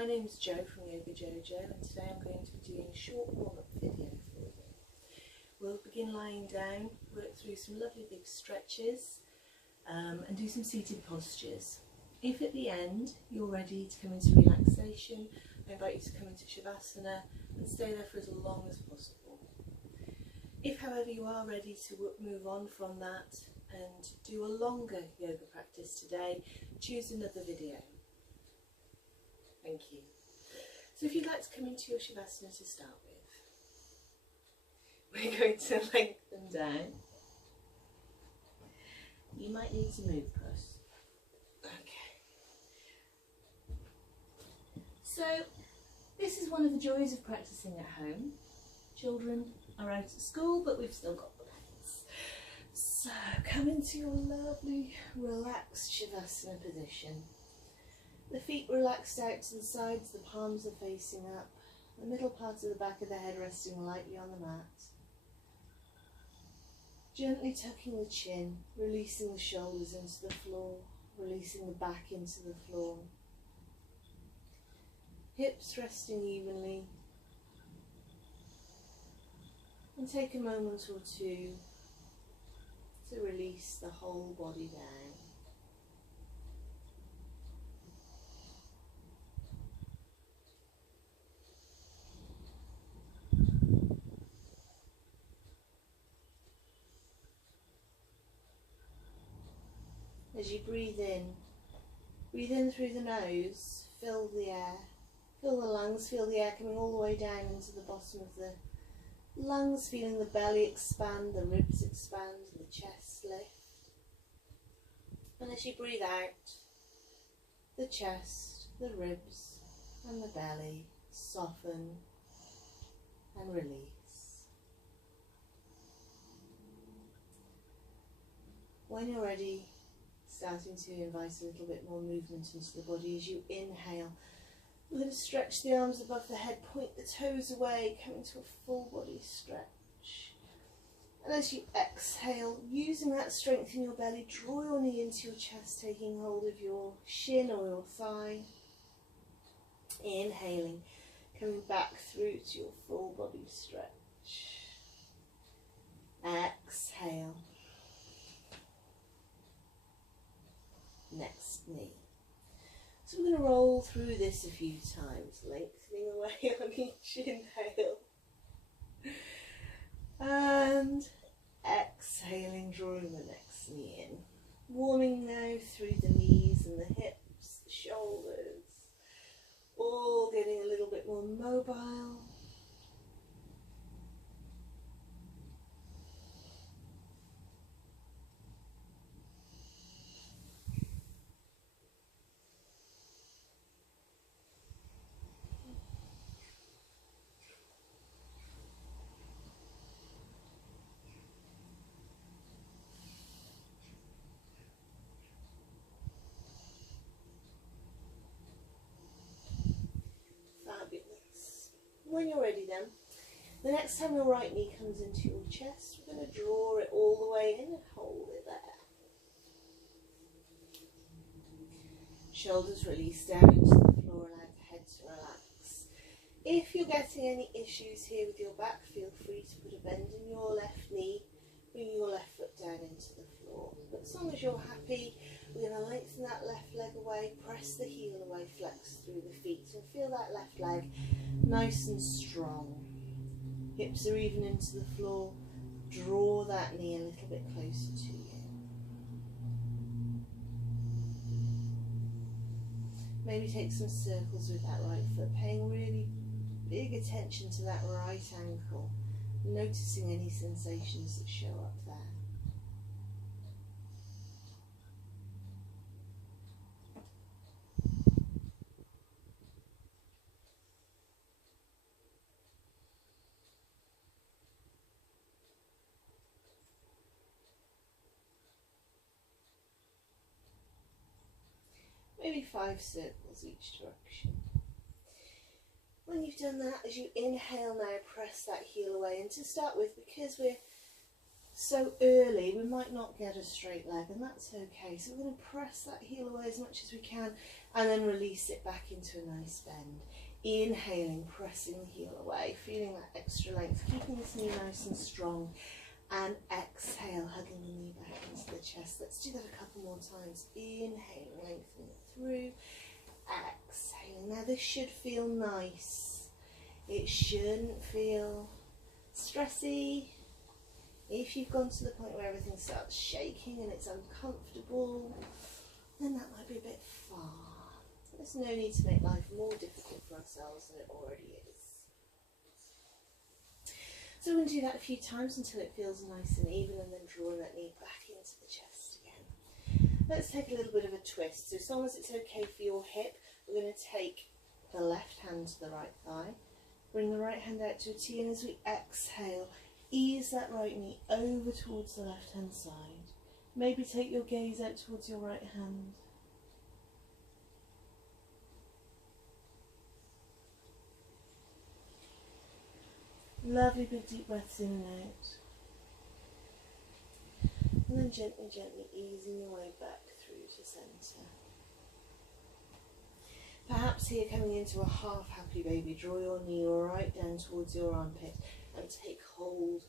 My name's Jo from Yoga Jojo, and today I'm going to be doing a short warm-up video for you. We'll begin lying down, work through some lovely big stretches and do some seated postures. If at the end you're ready to come into relaxation, I invite you to come into Shavasana and stay there for as long as possible. If however you are ready to move on from that and do a longer yoga practice today, choose another video. Thank you. So if you'd like to come into your Shavasana to start with, we're going to lengthen down. You might need to move, Puss. Okay. So this is one of the joys of practicing at home. Children are out at school, but we've still got the pets. So come into your lovely relaxed Shavasana position. The feet relaxed out to the sides, the palms are facing up, the middle part of the back of the head resting lightly on the mat. Gently tucking the chin, releasing the shoulders into the floor, releasing the back into the floor. Hips resting evenly. And take a moment or two to release the whole body down. As you breathe in through the nose, fill the air, fill the lungs, feel the air coming all the way down into the bottom of the lungs, feeling the belly expand, the ribs expand, the chest lift. And as you breathe out, the chest, the ribs and the belly soften and release. When you're ready, starting to invite a little bit more movement into the body as you inhale. We're going to stretch the arms above the head, point the toes away, come into a full body stretch. And as you exhale, using that strength in your belly, draw your knee into your chest, taking hold of your shin or your thigh. Inhaling, coming back through to your full body stretch. Exhale. Next knee. So we're going to roll through this a few times, lengthening away on each inhale and exhaling, drawing the next knee in. Warming now through the knees and the hips, the shoulders, all getting a little bit more mobile. Fabulous. When you're ready then, the next time your right knee comes into your chest, we're going to draw it all the way in and hold it there. Shoulders release down into the floor, allow the head to relax. If you're getting any issues here with your back, feel free to put a bend in your left knee, bring your left foot down into the floor. But as long as you're happy, we're going to lengthen that left leg away, press the heel away, flex through the feet and feel that left leg nice and strong. Hips are even into the floor. Draw that knee a little bit closer to you. Maybe take some circles with that right foot, paying really big attention to that right ankle, noticing any sensations that show up there. Maybe 5 circles each direction. When you've done that, as you inhale now, press that heel away. And to start with, because we're So early we might not get a straight leg, and that's okay. So we're going to press that heel away as much as we can and then release it back into a nice bend. Inhaling, pressing the heel away, feeling that extra length, keeping this knee nice and strong, and exhale, hugging the knee back into the chest. Let's do that a couple more times. Inhaling, lengthening it through, exhaling. Now this should feel nice. It shouldn't feel stressy. If you've gone to the point where everything starts shaking and it's uncomfortable, then that might be a bit far. There's no need to make life more difficult for ourselves than it already is. So we're going to do that a few times until it feels nice and even, and then drawing that knee back into the chest again. Let's take a little bit of a twist. So as long as it's okay for your hip, we're going to take the left hand to the right thigh, bring the right hand out to a T, and as we exhale, ease that right knee over towards the left hand side. Maybe take your gaze out towards your right hand. Lovely big deep breaths in and out. And then gently, gently easing your way back through to centre. Perhaps here coming into a half happy baby, draw your knee right down towards your armpit and take hold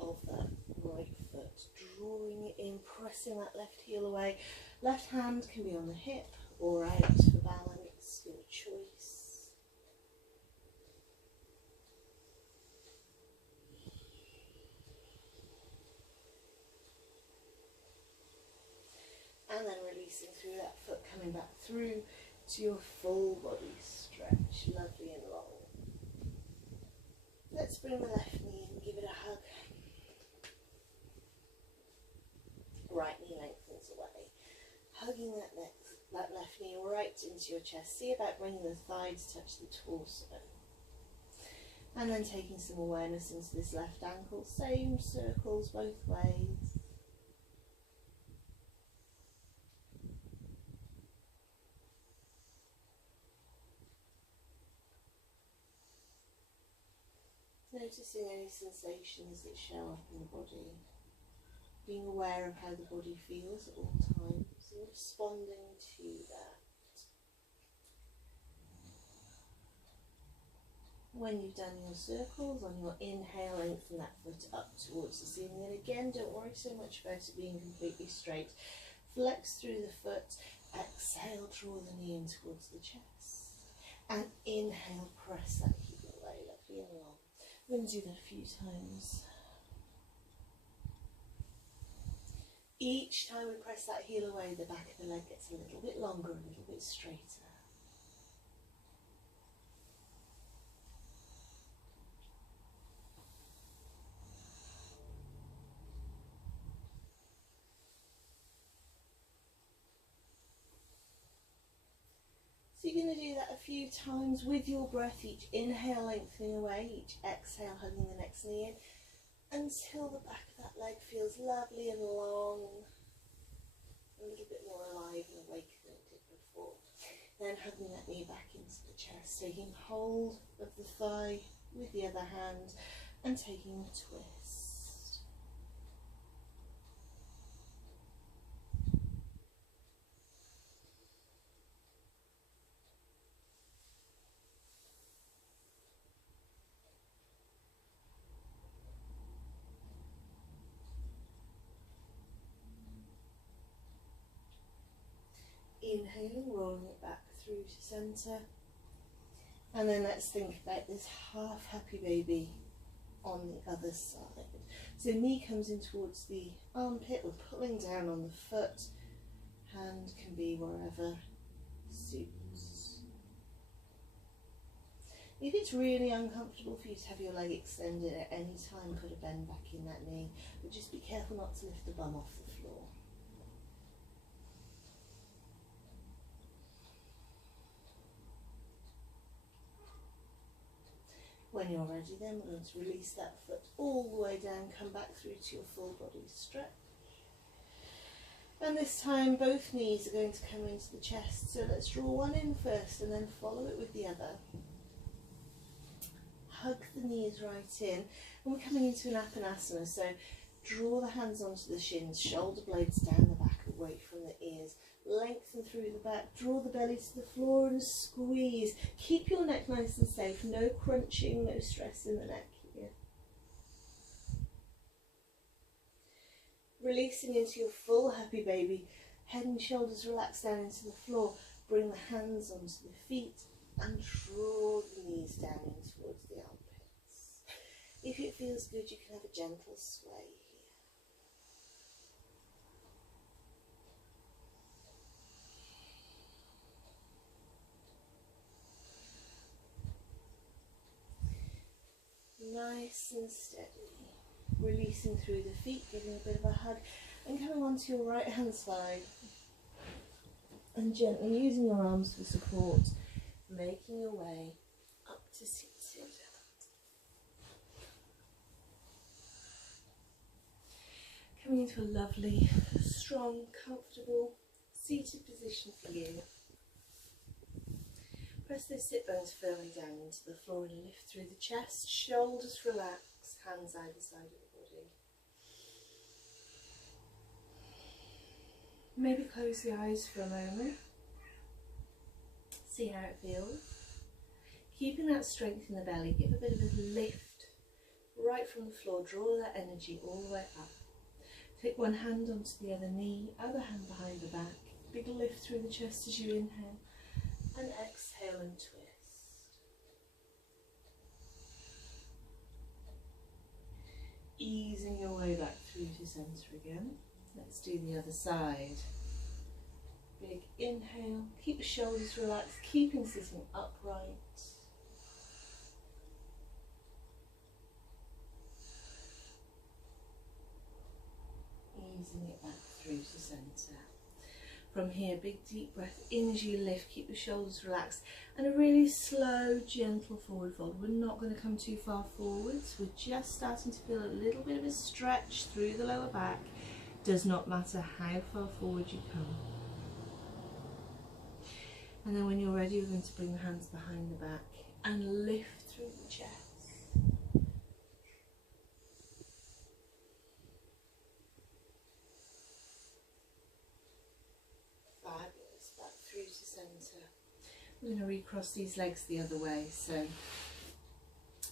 of that right foot, drawing it in, pressing that left heel away. Left hand can be on the hip or out for balance, your choice. And then releasing through that foot, coming back through to your full body stretch, lovely and long. Let's bring the left knee in, give it a hug. Right knee lengthens away, hugging that left knee right into your chest. See about bringing the thighs touch the torso. And then taking some awareness into this left ankle, same circles both ways. Noticing any sensations that show up in the body, being aware of how the body feels at all times and responding to that. When you've done your circles, on your inhale, lengthen that foot up towards the ceiling, and again don't worry so much about it being completely straight. Flex through the foot, exhale, draw the knee in towards the chest, and inhale, press that heel away, lovely and long. We're going to do that a few times. Each time we press that heel away, the back of the leg gets a little bit longer, a little bit straighter. So you're going to do that a few times with your breath, each inhale lengthening away, each exhale hugging the next knee in, until the back of that leg feels lovely and long, a little bit more alive and awake than it did before. Then hugging that knee back into the chest, taking hold of the thigh with the other hand and taking a twist. Inhaling, rolling it back through to centre, and then let's think about this half happy baby on the other side. So knee comes in towards the armpit, we're pulling down on the foot, hand can be wherever suits. If it's really uncomfortable for you to have your leg extended at any time, put a bend back in that knee, but just be careful not to lift the bum off the floor. When you're ready, then we're going to release that foot all the way down, come back through to your full body stretch. And this time both knees are going to come into the chest, so let's draw one in first and then follow it with the other. Hug the knees right in, and we're coming into an Apanasana, so Draw the hands onto the shins, shoulder blades down the back, away from the ears. Lengthen through the back, draw the belly to the floor and squeeze. Keep your neck nice and safe, no crunching, no stress in the neck here. Releasing into your full happy baby, head and shoulders relax down into the floor. Bring the hands onto the feet and draw the knees down in towards the armpits. If it feels good, you can have a gentle sway here. Nice and steady, releasing through the feet, giving a bit of a hug and coming onto your right hand side and gently using your arms for support, making your way up to seated. Coming into a lovely, strong, comfortable seated position for you. Press those sit bones firmly down into the floor and lift through the chest. Shoulders relax, hands either side of the body. Maybe close the eyes for a moment. See how it feels. Keeping that strength in the belly, give a bit of a lift right from the floor. Draw that energy all the way up. Take one hand onto the other knee, other hand behind the back. Big lift through the chest as you inhale. And exhale and twist. Easing your way back through to centre again. Let's do the other side. Big inhale, keep the shoulders relaxed, keeping sitting upright. Easing it back through to centre. From here, big deep breath in as you lift, keep the shoulders relaxed, and a really slow, gentle forward fold. We're not going to come too far forwards, we're just starting to feel a little bit of a stretch through the lower back. Does not matter how far forward you come. And then when you're ready, we're going to bring the hands behind the back and lift through the chest. We're going to recross these legs the other way, so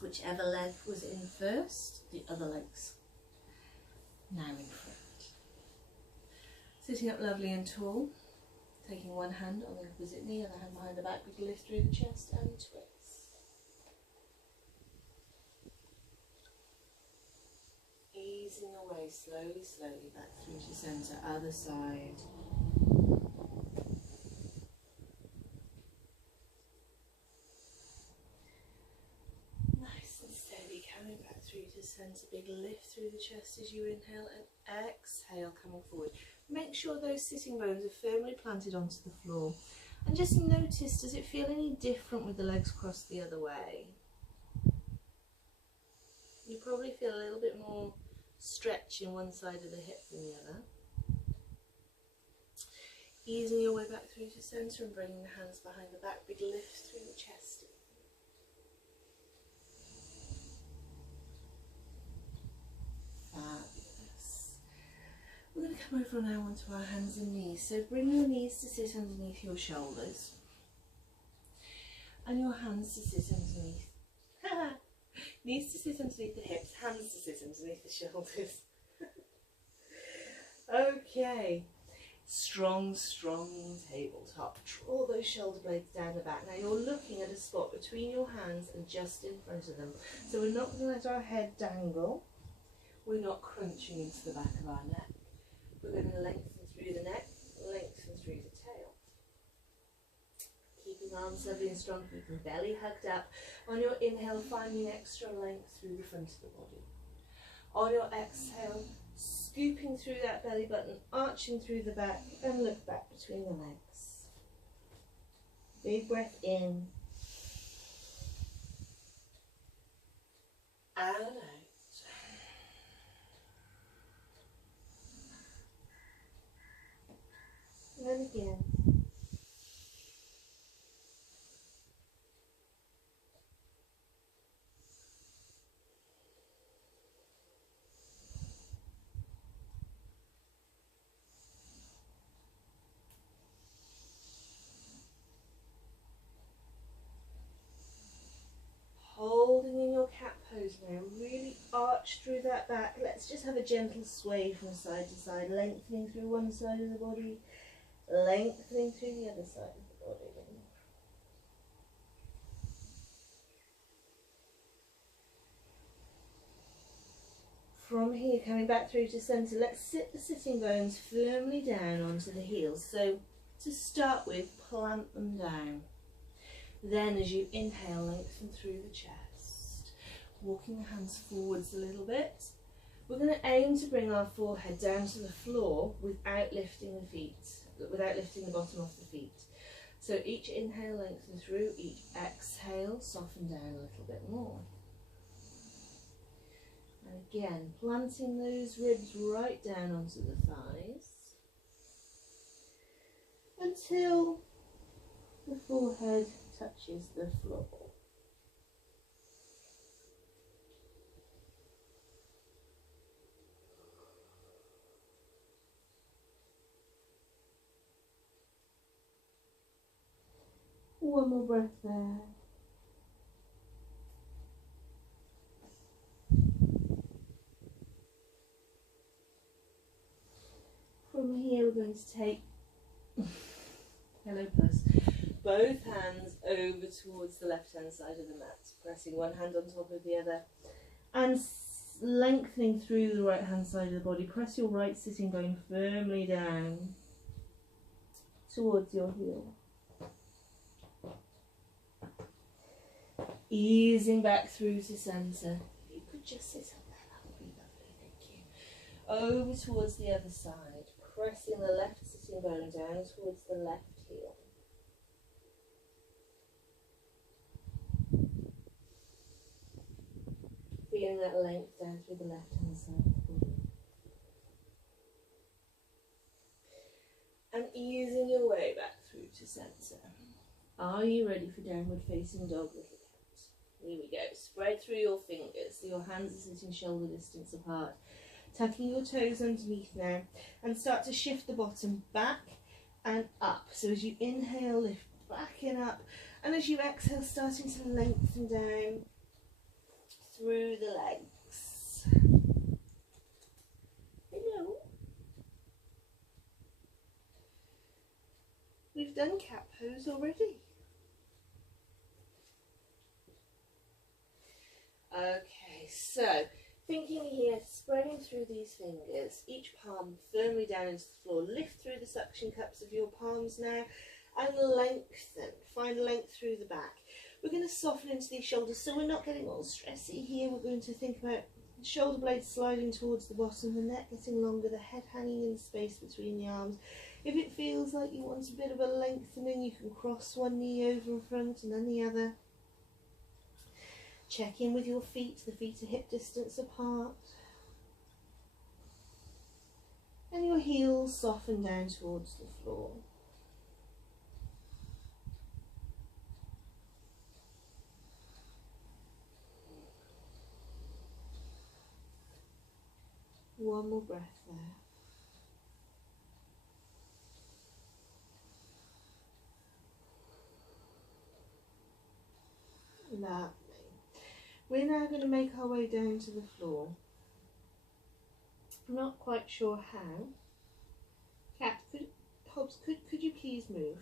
whichever leg was in first, the other leg's now in front. Sitting up lovely and tall, taking one hand on the opposite knee, other hand behind the back, big lift through the chest and twist. Easing away slowly, slowly back through to centre, other side. Centre, big lift through the chest as you inhale and exhale, coming forward. Make sure those sitting bones are firmly planted onto the floor, and just notice, does it feel any different with the legs crossed the other way? You probably feel a little bit more stretch in one side of the hip than the other. Easing your way back through to centre and bringing the hands behind the back, big lift through the chest. Fabulous. We're going to come over now onto our hands and knees. So bring your knees to sit underneath your shoulders and your hands to sit underneath. Knees to sit underneath the hips, hands to sit underneath the shoulders. Okay. Strong, strong tabletop. Draw those shoulder blades down the back. Now you're looking at a spot between your hands and just in front of them. So we're not going to let our head dangle. We're not crunching into the back of our neck. We're going to lengthen through the neck, lengthen through the tail. Keeping arms lovely and strong, keeping belly hugged up. On your inhale, finding extra length through the front of the body. On your exhale, scooping through that belly button, arching through the back, and look back between the legs. Big breath in. And out. And then again. touch through that back. Let's just have a gentle sway from side to side, lengthening through one side of the body, lengthening through the other side of the body. From here, coming back through to centre, let's sit the sitting bones firmly down onto the heels. So to start with, plant them down. Then as you inhale, lengthen through the chest, walking the hands forwards a little bit. We're going to aim to bring our forehead down to the floor without lifting the feet, without lifting the bottom off the feet. So each inhale, lengthen through, each exhale, soften down a little bit more. And again, planting those ribs right down onto the thighs until the forehead touches the floor. One more breath there. From here we're going to take, hello puss, both hands over towards the left hand side of the mat, pressing one hand on top of the other and lengthening through the right hand side of the body. Press your right sitting bone firmly down towards your heel. Easing back through to centre. You could just sit up there, that would be lovely, thank you. Over towards the other side, pressing the left sitting bone down towards the left heel. Feeling that length down through the left hand side of the body. And easing your way back through to centre. Are you ready for downward facing dog, little cat? Here we go. Spread through your fingers so your hands are sitting shoulder distance apart. Tucking your toes underneath now and start to shift the bottom back and up. So as you inhale, lift back and up, and as you exhale, starting to lengthen down through the legs. Hello. We've done cat pose already. Okay, so thinking here, spreading through these fingers, each palm firmly down into the floor. Lift through the suction cups of your palms now and lengthen. Find length through the back. We're going to soften into these shoulders so we're not getting all stressy here. We're going to think about the shoulder blades sliding towards the bottom, the neck getting longer, the head hanging in the space between the arms. If it feels like you want a bit of a lengthening, you can cross one knee over in front and then the other. Check in with your feet, the feet are hip distance apart. And your heels soften down towards the floor. One more breath there. Lovely. We're now going to make our way down to the floor. I'm not quite sure how. Cat, Hobbes, could you please move?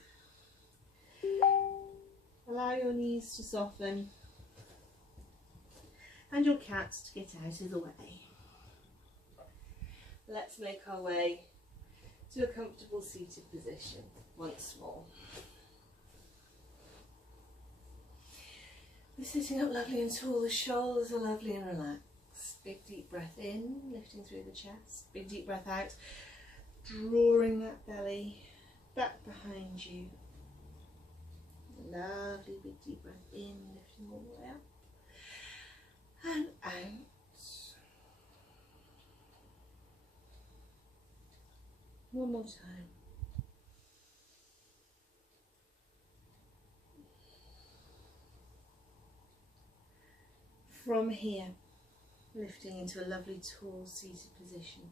Allow your knees to soften and your cat to get out of the way. Let's make our way to a comfortable seated position once more. We're sitting up lovely and tall, the shoulders are lovely and relaxed. Big deep breath in, lifting through the chest. Big deep breath out, drawing that belly back behind you. Lovely big deep breath in, lifting all the way up. And out. One more time. From here, lifting into a lovely tall seated position.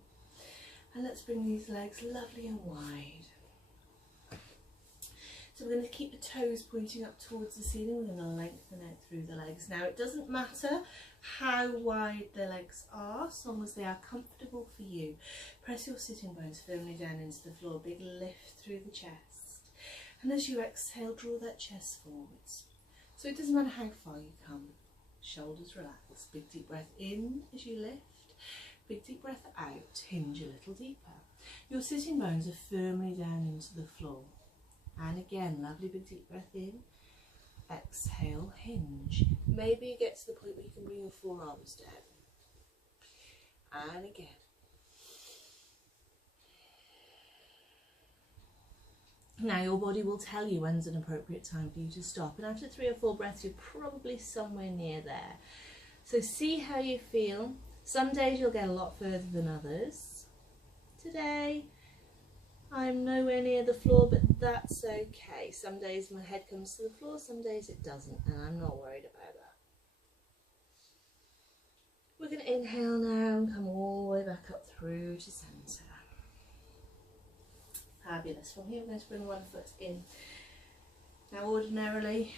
And let's bring these legs lovely and wide. So we're going to keep the toes pointing up towards the ceiling. We're going to lengthen out through the legs. Now it doesn't matter how wide the legs are, as long as they are comfortable for you. Press your sitting bones firmly down into the floor, big lift through the chest. And as you exhale, draw that chest forwards. So it doesn't matter how far you come. Shoulders relax. Big deep breath in as you lift. Big deep breath out. Hinge a little deeper. Your sitting bones are firmly down into the floor. And again, lovely big deep breath in. Exhale, hinge. Maybe you get to the point where you can bring your forearms down. And again. Now your body will tell you when's an appropriate time for you to stop, and after 3 or 4 breaths you're probably somewhere near there. So see how you feel. Some days you'll get a lot further than others. Today I'm nowhere near the floor, but that's okay. Some days my head comes to the floor, some days it doesn't, and I'm not worried about that. We're going to inhale now and come all the way back up through to centre. Fabulous. From here we're going to bring one foot in. Now ordinarily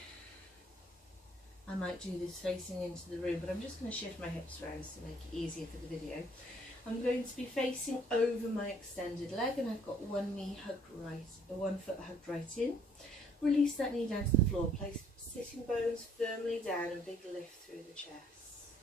I might do this facing into the room, but I'm just going to shift my hips around to make it easier for the video. I'm going to be facing over my extended leg, and I've got one knee hugged right, one foot hugged right in. Release that knee down to the floor. Place sitting bones firmly down and big lift through the chest.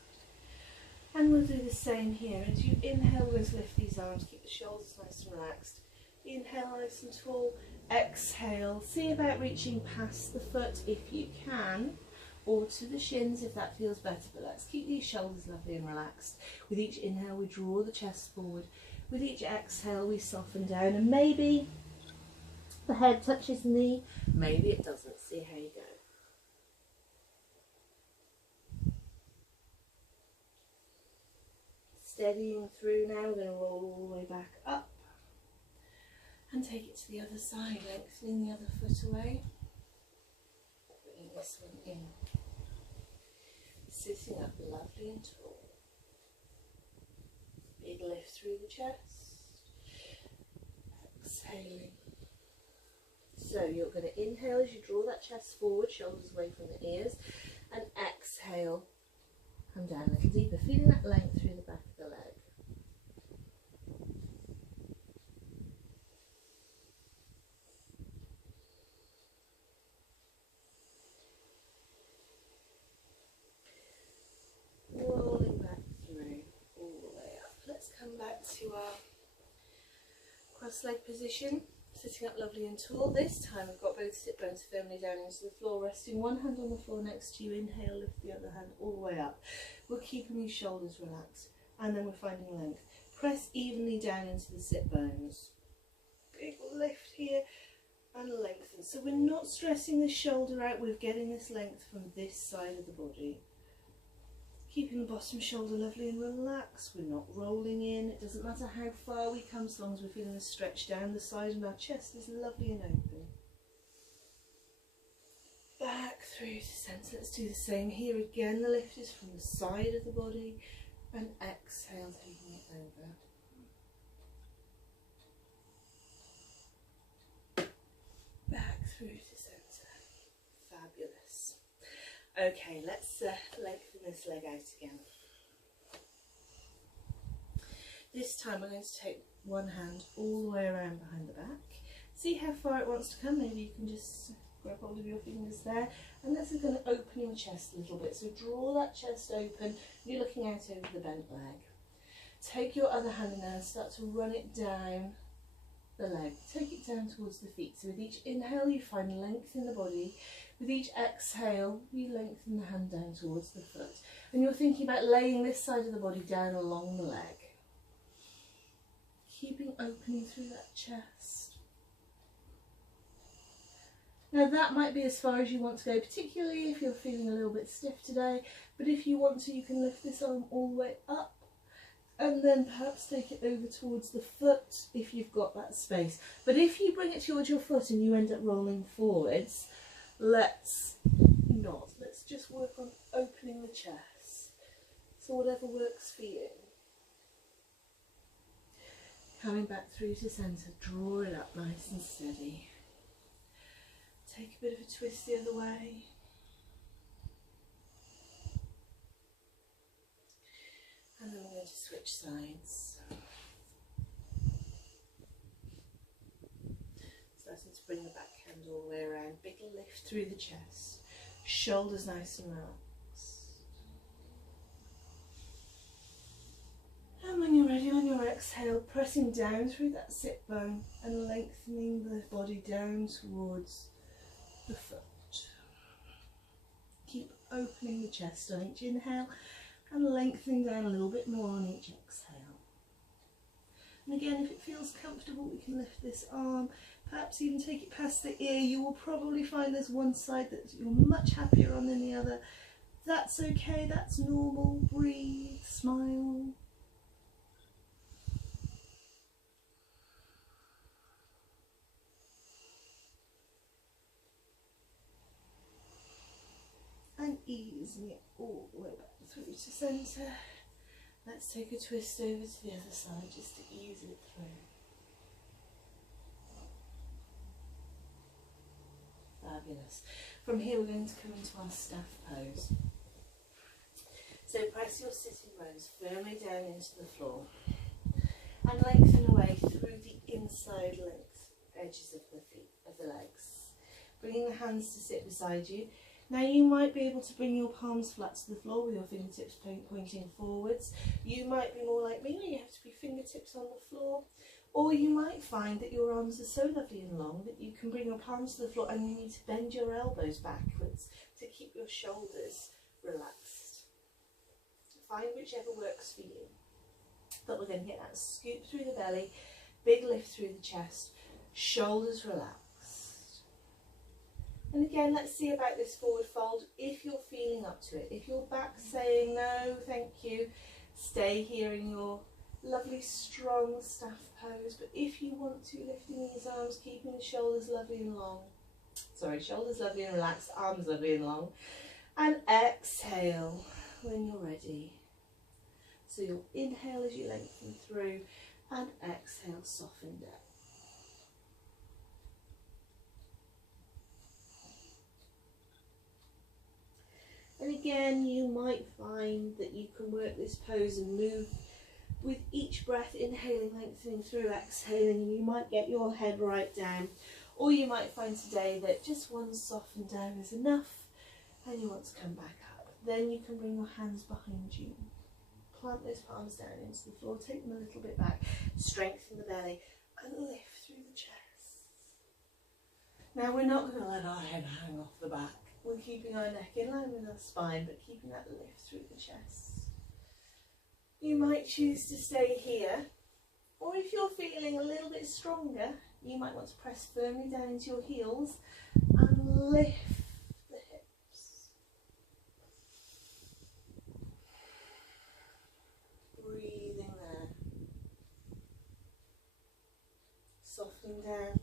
And we'll do the same here. As you inhale, we're going to lift these arms, keep the shoulders nice and relaxed. Inhale nice and tall, exhale, see about reaching past the foot if you can, or to the shins if that feels better, but let's keep these shoulders lovely and relaxed. With each inhale we draw the chest forward, with each exhale we soften down, and maybe the head touches the knee, maybe it doesn't. See how you go. Steadying through now, we're going to roll all the way back up. And take it to the other side, lengthening the other foot away. Bringing this one in. Sitting up lovely and tall. Big lift through the chest. Exhaling. So you're going to inhale as you draw that chest forward, shoulders away from the ears. And exhale. Come down a little deeper, feeling that length through the back of the leg. Rolling back through, all the way up. Let's come back to our cross leg position, sitting up lovely and tall. This time we've got both sit bones firmly down into the floor, resting one hand on the floor next to you. Inhale, lift the other hand all the way up. We're keeping these shoulders relaxed, and then we're finding length. Press evenly down into the sit bones. Big lift here and lengthen. So we're not stressing the shoulder out, we're getting this length from this side of the body. Keeping the bottom shoulder lovely and relaxed. We're not rolling in. It doesn't matter how far we come, as long as we're feeling a stretch down the side and our chest is lovely and open. Back through to centre. Let's do the same here again. The lift is from the side of the body, and exhale, taking it over. Back through to centre. Fabulous. Okay, let's lengthen this leg out again. This time we're going to take one hand all the way around behind the back. See how far it wants to come. Maybe you can just grab hold of your fingers there. And this is going to open your chest a little bit. So draw that chest open. You're looking out over the bent leg. Take your other hand now and start to run it down the leg. Take it down towards the feet. So with each inhale you find length in the body. With each exhale you lengthen the hand down towards the foot. And you're thinking about laying this side of the body down along the leg. Keeping opening through that chest. Now that might be as far as you want to go, particularly if you're feeling a little bit stiff today, but if you want to, you can lift this arm all the way up and then perhaps take it over towards the foot if you've got that space. But if you bring it towards your foot and you end up rolling forwards, let's not. Let's just work on opening the chest. So whatever works for you. Coming back through to centre, draw it up nice and steady. take a bit of a twist the other way. And then we're going to switch sides. Starting to bring the backhand all the way around. Big lift through the chest. Shoulders nice and relaxed. And when you're ready, on your exhale, pressing down through that sit bone and lengthening the body down towards the foot. Keep opening the chest on each inhale and lengthening down a little bit more on each exhale. And again, if it feels comfortable, we can lift this arm, perhaps even take it past the ear. You will probably find there's one side that you're much happier on than the other. That's okay, that's normal. Breathe, smile. And easing it all the way back through to centre. Let's take a twist over to the other side just to ease it through. Fabulous. From here we're going to come into our staff pose. So press your sitting bones firmly down into the floor and lengthen away through the inside length edges of the feet, of the legs. Bringing the hands to sit beside you. Now you might be able to bring your palms flat to the floor with your fingertips pointing forwards. You might be more like me where you have to be fingertips on the floor. Or you might find that your arms are so lovely and long that you can bring your palms to the floor and you need to bend your elbows backwards to keep your shoulders relaxed. Find whichever works for you. But we're going to get that scoop through the belly, big lift through the chest, shoulders relaxed. And again, let's see about this forward fold if you're feeling up to it. If your back's saying no, thank you, stay here in your lovely strong staff pose. But if you want to, lifting these arms, keeping the shoulders lovely and long. Sorry, shoulders lovely and relaxed, arms lovely and long. And exhale when you're ready. So you'll inhale as you lengthen through and exhale, soften down. And again, you might find that you can work this pose and move with each breath, inhaling, lengthening through, exhaling, and you might get your head right down. Or you might find today that just one soften down is enough and you want to come back up. Then you can bring your hands behind you. Plant those palms down into the floor, take them a little bit back, strengthen the belly and lift through the chest. Now we're not going to let our head hang off the back. We're keeping our neck in line with our spine, but keeping that lift through the chest. You might choose to stay here, or if you're feeling a little bit stronger, you might want to press firmly down into your heels and lift the hips. Breathing there. Softening down.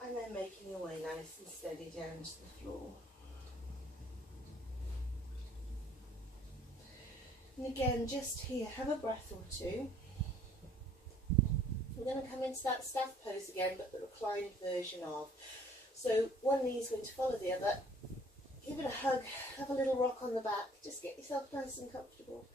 And then making your way nice and steady down to the floor. And again, just here, have a breath or two. We're going to come into that staff pose again, but the reclined version of. So one knee is going to follow the other. Give it a hug, have a little rock on the back, just get yourself nice and comfortable.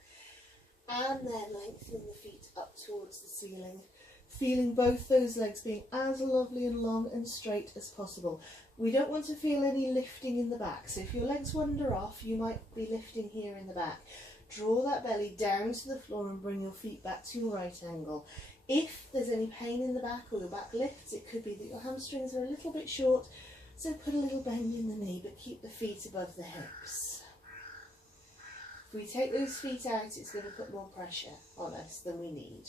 And then lengthening the feet up towards the ceiling. Feeling both those legs being as lovely and long and straight as possible. We don't want to feel any lifting in the back, so if your legs wander off, you might be lifting here in the back. Draw that belly down to the floor and bring your feet back to your right angle. If there's any pain in the back or your back lifts, it could be that your hamstrings are a little bit short, so put a little bend in the knee, but keep the feet above the hips. If we take those feet out, it's going to put more pressure on us than we need.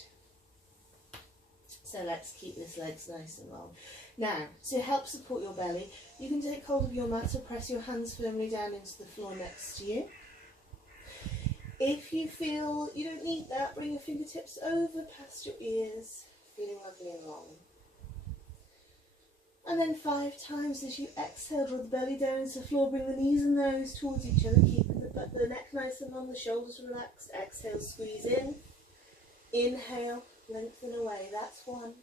So let's keep this legs nice and long. Now, to help support your belly, you can take hold of your mat or press your hands firmly down into the floor next to you. If you feel you don't need that, bring your fingertips over past your ears, feeling lovely and long. And then 5 times as you exhale, draw the belly down into the floor, bring the knees and nose towards each other, keeping the neck nice and long, the shoulders relaxed. Exhale, squeeze in. Inhale, lengthen away. That's 1.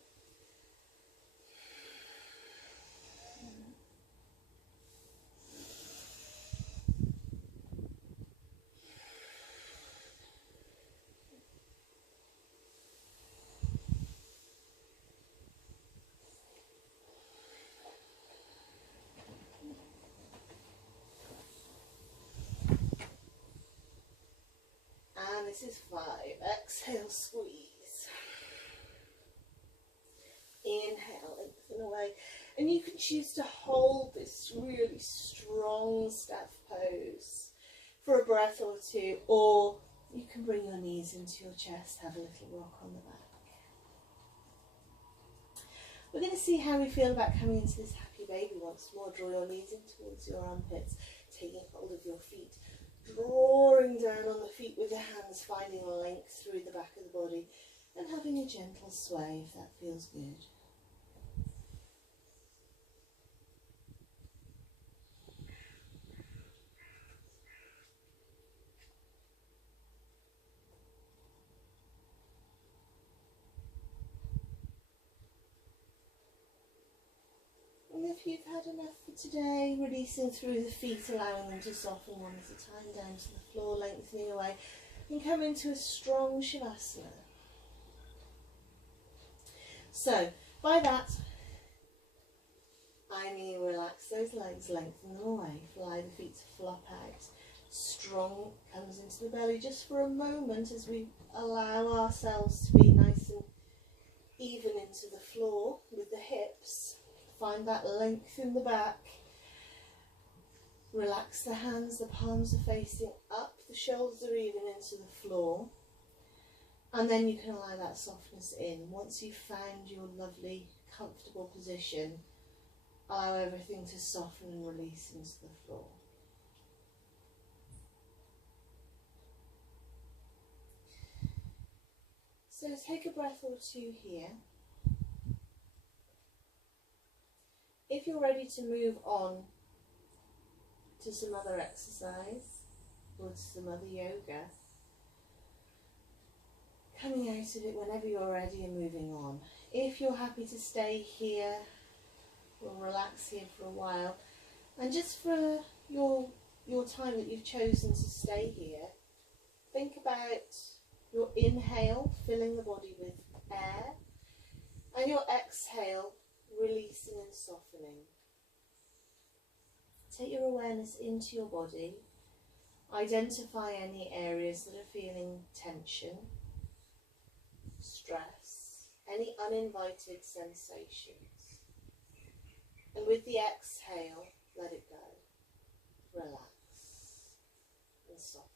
This is 5. Exhale, squeeze. Inhale, lengthen away. And you can choose to hold this really strong staff pose for a breath or two, or you can bring your knees into your chest, have a little rock on the back. We're going to see how we feel about coming into this happy baby once more. Draw your knees in towards your armpits, taking hold of your feet, drawing down on the feet with the hands, finding length through the back of the body, and having a gentle sway if that feels good. And if you've had enough for today, releasing through the feet, allowing them to soften one at a time down to the floor, lengthening away, and come into a strong Shavasana. So, by that, I mean relax those legs, lengthen them away, fly the feet to flop out. Strong comes into the belly just for a moment as we allow ourselves to be nice and even into the floor with the hips. Find that length in the back. Relax the hands, the palms are facing up, the shoulders are even into the floor. And then you can allow that softness in. Once you've found your lovely, comfortable position, allow everything to soften and release into the floor. So take a breath or two here. If you're ready to move on to some other exercise or to some other yoga, coming out of it whenever you're ready and moving on. If you're happy to stay here, we'll relax here for a while. And just for your time that you've chosen to stay here, think about your inhale, filling the body with air, and your exhale, releasing and softening. Take your awareness into your body. Identify any areas that are feeling tension, stress, any uninvited sensations. And with the exhale, let it go. Relax and soften.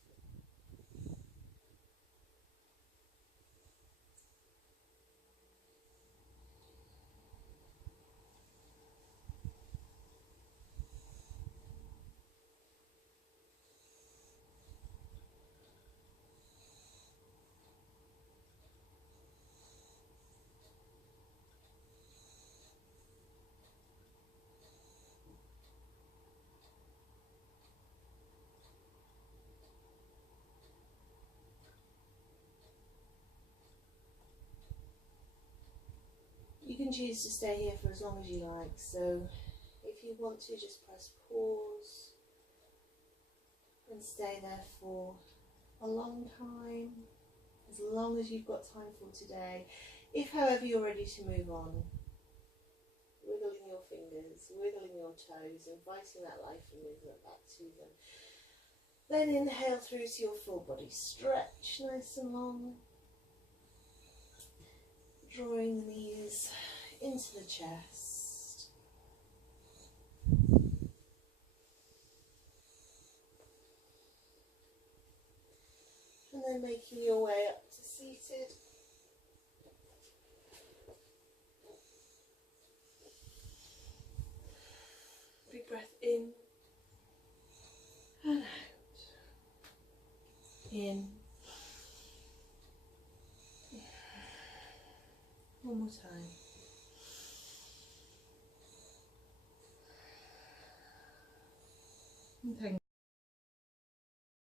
You can choose to stay here for as long as you like, so if you want to, just press pause and stay there for a long time, as long as you've got time for today. If, however, you're ready to move on, wiggling your fingers, wiggling your toes, inviting that life and movement back to them. Then inhale through to your full body stretch, nice and long. Drawing the knees into the chest. And then making your way up to seated. Big breath in and out. In. One more time. Okay.